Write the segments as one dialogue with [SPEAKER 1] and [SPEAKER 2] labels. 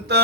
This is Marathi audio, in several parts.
[SPEAKER 1] ಸಂತ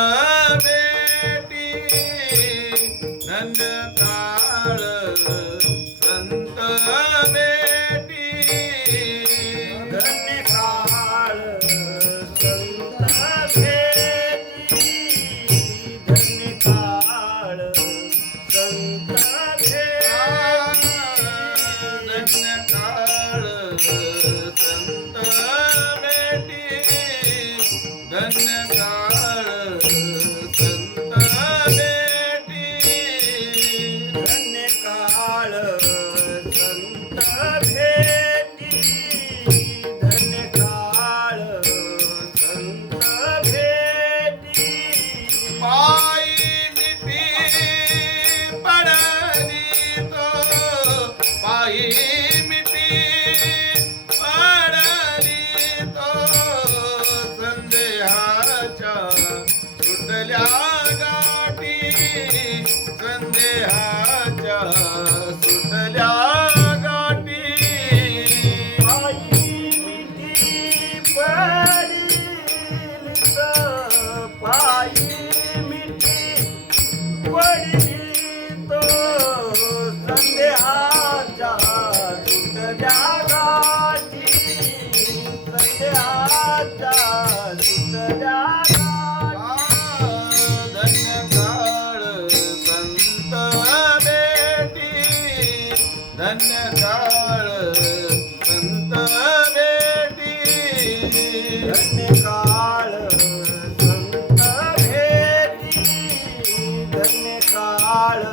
[SPEAKER 1] धन्य काळ.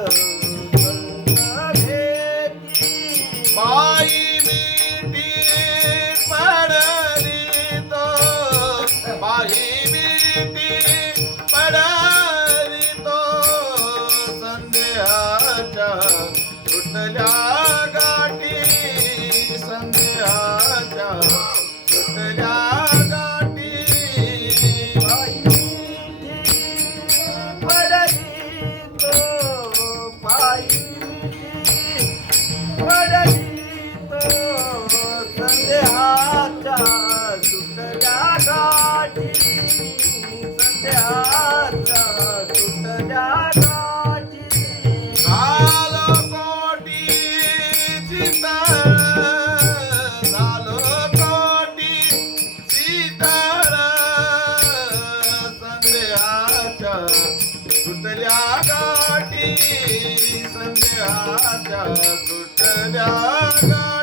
[SPEAKER 1] जागृत
[SPEAKER 2] जागा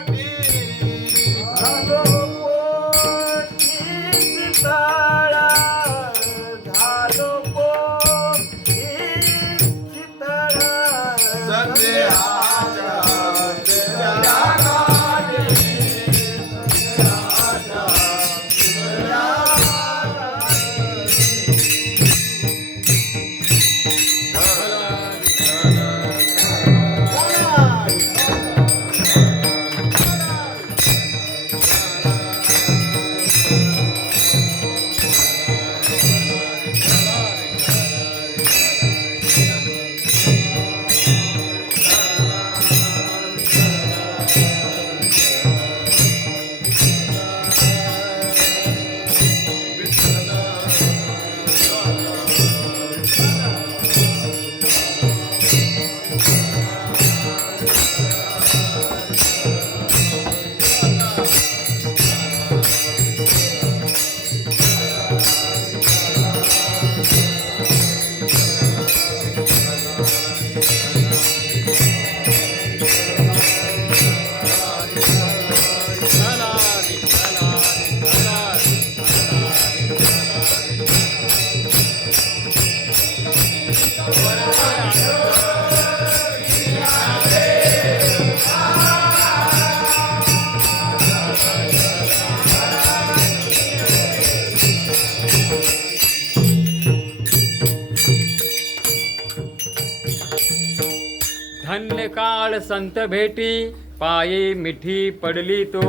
[SPEAKER 2] काल संत भेटी
[SPEAKER 1] पायी मिठी पडली तो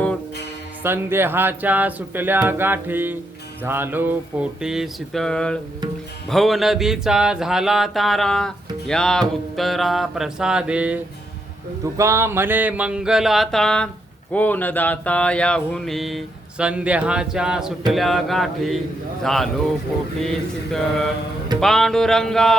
[SPEAKER 1] संदेहाच्या सुटल्या गाठी झालो
[SPEAKER 3] पोटी शीतळ. भव नदीचा झाला तारा या उत्तरा प्रसादे. तुका मने मंगल आता कोण दाता याहुनी? संदेहाच्या सुटल्या गाठी झालो पोटी शीतळ. पांडुरंगा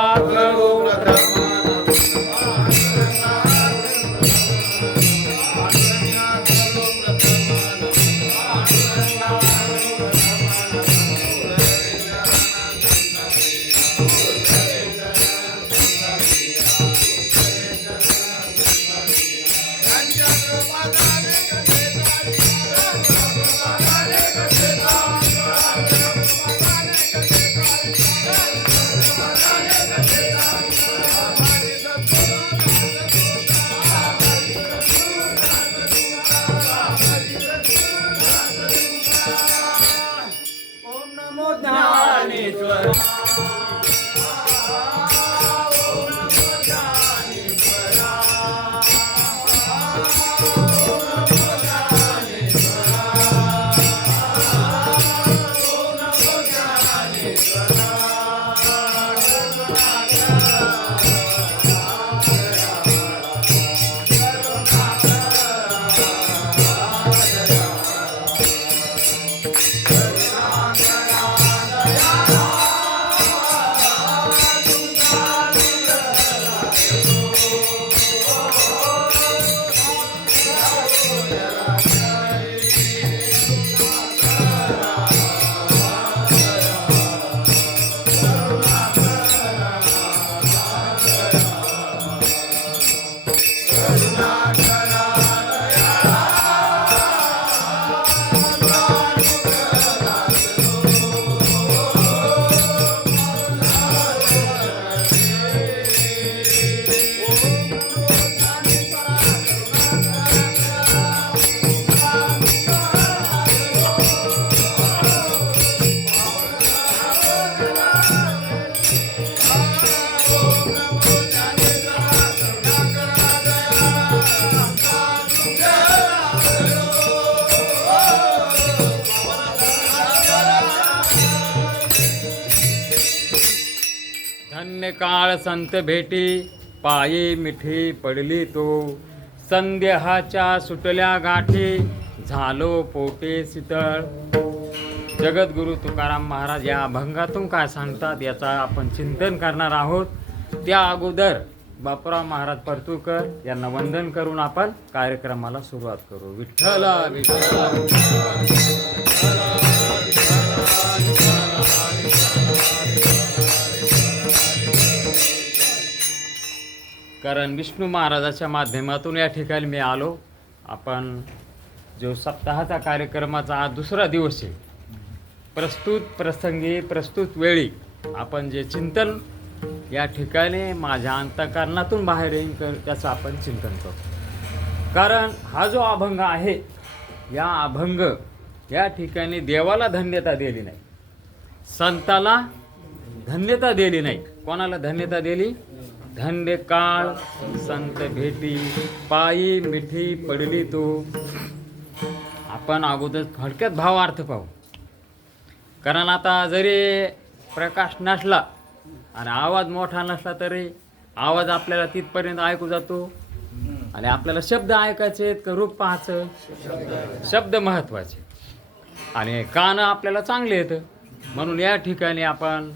[SPEAKER 3] काळ संत भेटी पायी मिठी पडली तो. संदेहाच्या सुटल्या गाठी झालो पोटे शीतळ. जगद्गुरु तुकाराम महाराज या अभंगातून काय सांगतात याचा आपण चिंतन करणार आहोत. त्या अगोदर बापूराव महाराज परतूकर यांना वंदन करून आपण कार्यक्रमाला सुरुवात करू. विठ्ठल विठ्ठल. कारण विष्णू महाराजाच्या माध्यमातून या ठिकाणी मी आलो. आपण जो सप्ताहाचा कार्यक्रमाचा हा दुसरा दिवस आहे. प्रस्तुत प्रसंगी प्रस्तुत वेळी आपण जे चिंतन या ठिकाणी माझ्या अंतकरणातून बाहेर येईन कर त्याचं आपण चिंतन करतो कारण हा जो अभंग आहे या अभंग या ठिकाणी देवाला धन्यता दिली नाही. संताला धन्यता दिली नाही. कोणाला धन्यता दिली? धन्य काळ संत भेटी पायी मिठी पडली तो. आपण अगोदर थोडक्यात भावार्थ पाहू. कारण आता जरी प्रकाश नसला आणि आवाज मोठा नसला तरी आवाज आपल्याला तिथपर्यंत ऐकू जातो. आणि आपल्याला शब्द ऐकायचे आहेत का रूप पाहायचं? शब्द महत्त्वाचे. आणि कानं आपल्याला चांगले येतं. म्हणून या ठिकाणी आपण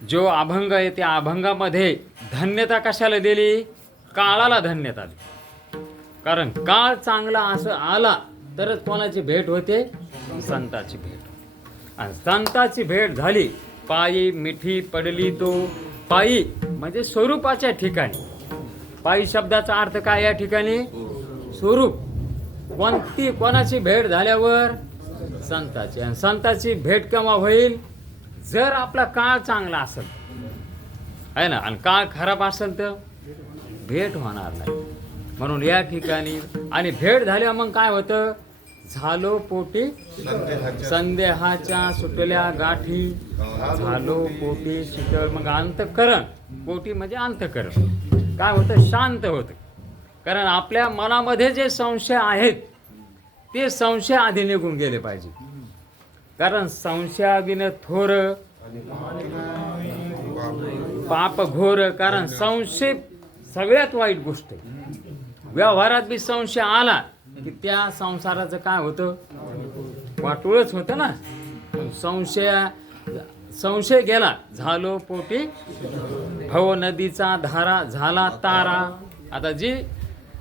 [SPEAKER 3] जो अभंग आहे त्या अभंगामध्ये धन्यता कशाला दिली? काळाला धन्यता दिली. कारण काळ चांगला असं आला तरच कोणाची भेट होते? संताची भेट आणि संताची भेट झाली पायी मिठी पडली तो. पायी म्हणजे स्वरूपाच्या ठिकाणी. पायी शब्दाचा अर्थ काय या ठिकाणी? स्वरूप. कोणती कोणाची भेट झाल्यावर? संताची. आणि संताची भेट केव्हा होईल? जर आपला काळ चांगला असेल आहे ना? आणि काळ खराब असेल तर भेट होणार नाही. म्हणून या ठिकाणी आणि भेट झाल्यावर मग काय होतं? झालो पोटी संदेहाच्या सुटल्या गाठी. झालो पोटी शीतळ मग अंतकरण. पोटी म्हणजे अंतकरण. काय होतं? शांत होतं. कारण आपल्या मनामध्ये जे संशय आहेत ते संशय आधी निघून गेले पाहिजे. कारण संशयाविन थोर पाप घोर कारण संशय सगळ्यात वाईट गोष्ट आहे. व्यवहारात बी संशय आला की त्या संसाराचं काय होतं? वाटोळच होतं ना. संशय संशय गेला झालो पोटी भव नदीचा धारा झाला तारा. आता जी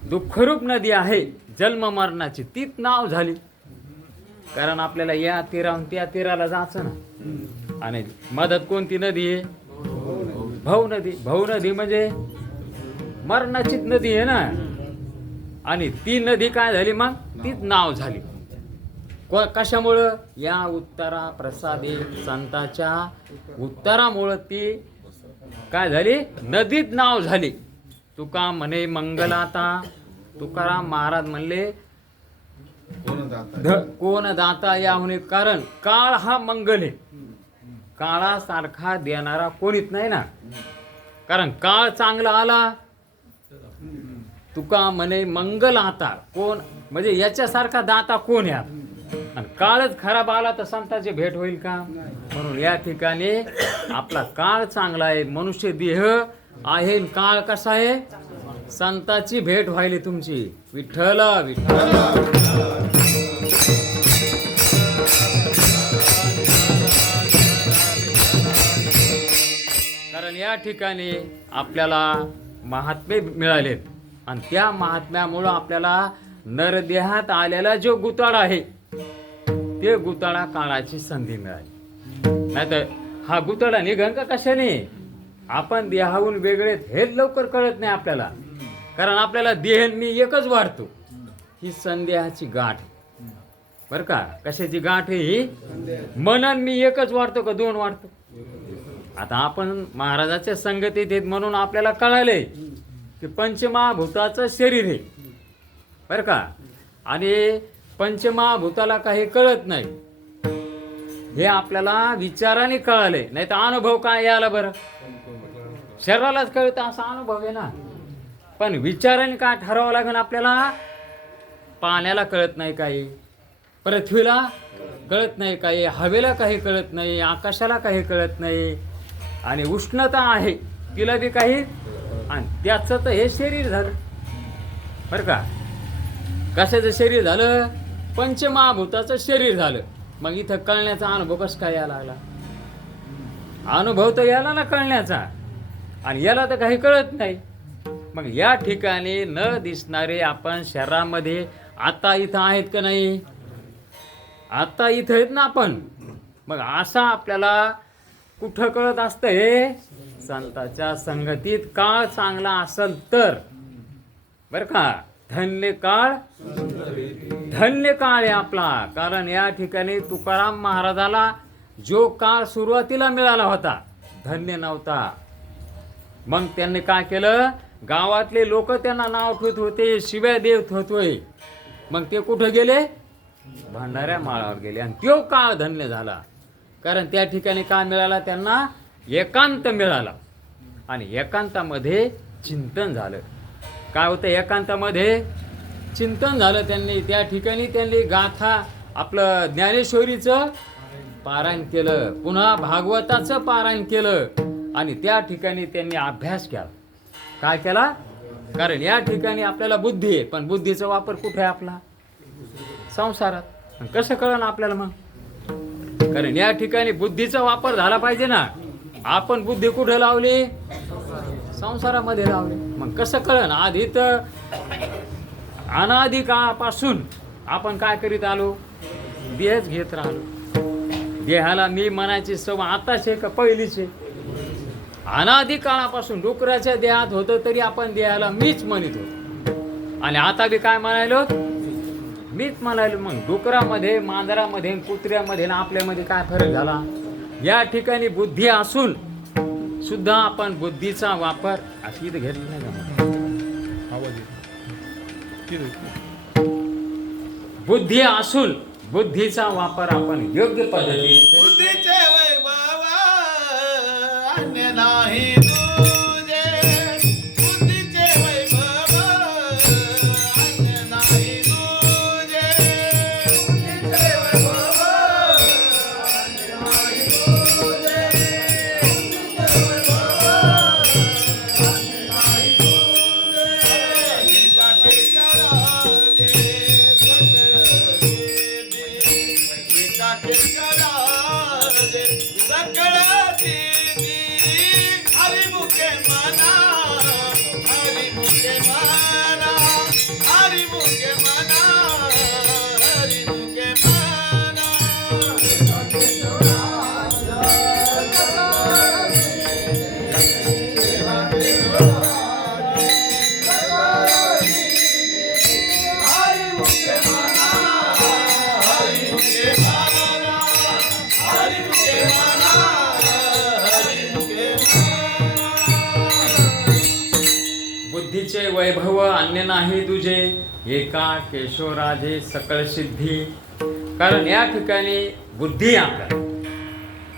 [SPEAKER 3] दुःखरूप नदी आहे जन्म मरणाची तीच नाव झाली. कारण आपल्याला या तीराहून त्या तीराला जायचं ना. आणि मदत कोणती नदी आहे? भाऊ नदी. भाऊ नदी म्हणजे मरणाचीच नदी आहे ना. आणि ती नदी काय झाली मग? तीच नाव झाली. को- कशामुळं? या उत्तरा प्रसादी संताच्या उत्तरामुळं ती काय झाली? नदीत नाव झाली. तुका म्हणे मंगलाता तुकाराम महाराज म्हणले
[SPEAKER 1] कोण दाता
[SPEAKER 3] या कोण दाता कारण काळ हा मंगल. आहे काळासारखा देणारा कोणीच नाही ना. कारण काळ चांगला आला तुका म्हणे मंगल आता. कोण? म्हणजे याच्यासारखा दाता कोण या आणि काळच खराब आला तर संताची भेट होईल का? म्हणून या ठिकाणी आपला काळ चांगला आहे मनुष्य देह आहे आणि काळ कसा आहे? संताची भेट व्हायली तुमची. विठ्ठल विठ्ठल. कारण या ठिकाणी आपल्याला महात्मे मिळालेत. आणि त्या महात्म्यामुळं आपल्याला नरदेहात आलेला जो गुताडा आहे ते गुताडा काढायची संधी मिळाली. नाहीतर हा गुताडा निघन का कशाने? आपण देहाहून वेगळेत हे लवकर कळत नाही आपल्याला. कारण आपल्याला देह मी एकच वाढतो. ही संदेहाची गाठ बर का? कशाची गाठ आहे ही? मनन मी एकच वाढतो का दोन वाढतो? आता आपण महाराजाच्या संगतीत आहेत म्हणून आपल्याला कळालंय की पंचमहाभूताचं शरीर आहे. बरं का? आणि पंचमहाभूताला काही कळत नाही. हे आपल्याला विचाराने कळालंय. नाही तर अनुभव काय यायला बरं? शरीरालाच कळतं असा अनुभव आहे ना. पण विचाराने काय ठरावं लागेल आपल्याला? पाण्याला कळत नाही काही. पृथ्वीला कळत नाही काही. हवेला काही कळत नाही. आकाशाला काही कळत नाही. आणि उष्णता आहे. तिला बी काही आणि त्याचं तर हे शरीर झालं. बरं का? कशाचं शरीर झालं? पंचमहाभूताचं शरीर झालं. मग इथं कळण्याचा अनुभव कसं काय यायला लागला? अनुभव तर याला ना कळण्याचा. आणि याला तर काही कळत नाही. मग या ठिकाणी न दिसणारे आपण शहरामध्ये आता इथं आहेत का नाही? आता इथं आहेत ना आपण. मग असा आपल्याला कुठं कळत असतं हे? संताच्या संगतीत काळ चांगला असेल तर. बर का? धन्य काळ. धन्य काळ आहे आपला. कारण या ठिकाणी तुकाराम महाराजाला जो काळ सुरुवातीला मिळाला होता धन्य नव्हता. मग त्यांनी काय केलं? गावातले लोक त्यांना नाव ठेवत होते शिव्या देत होतोय. मग ते कुठं गेले? भंडाऱ्या माळावर गेले. आणि तो का धन्य झाला. कारण त्या ठिकाणी का मिळाला त्यांना? एकांत मिळाला. आणि एकांतामध्ये चिंतन झालं. काय होतं? एकांतामध्ये चिंतन झालं त्यांनी. त्या ठिकाणी त्यांनी गाथा आपलं ज्ञानेश्वरीचं पारायण केलं. पुन्हा भागवताचं पारायण केलं. आणि त्या ठिकाणी त्यांनी अभ्यास केला. काय केला? कारण या ठिकाणी आपल्याला बुद्धी आहे पण बुद्धीचा वापर कुठे आहे आपला? संसारात. कसं कळण आपल्याला मग? कारण या ठिकाणी बुद्धीचा वापर झाला पाहिजे ना. आपण बुद्धी कुठे लावली? संसारामध्ये लावली. मग कसं कळन? आधी तर अनादी काळापासून आपण काय करीत आलो? देहच घेत राहिलो. देहाला मी म्हणायची सव आताच आहे का पहिलीच आहे? अनादी काळापासून डुकराच्या देहात होतं तरी आपण देहाला मीच म्हणत होतो. आणि आता बी काय म्हणायलो? मीच म्हणायलो मग डुकरामध्ये मांजरामध्ये कुत्र्यामध्ये आपल्यामध्ये काय फरक झाला? या ठिकाणी बुद्धी असून सुद्धा आपण बुद्धीचा वापर अशी इथं घेतला नाही का बुद्धी असून बुद्धीचा वापर आपण योग्य पद्धतीने
[SPEAKER 1] है एका केशवराजे सकळ सिद्धी. कारण या ठिकाणी बुद्धी आहे आपल्याला.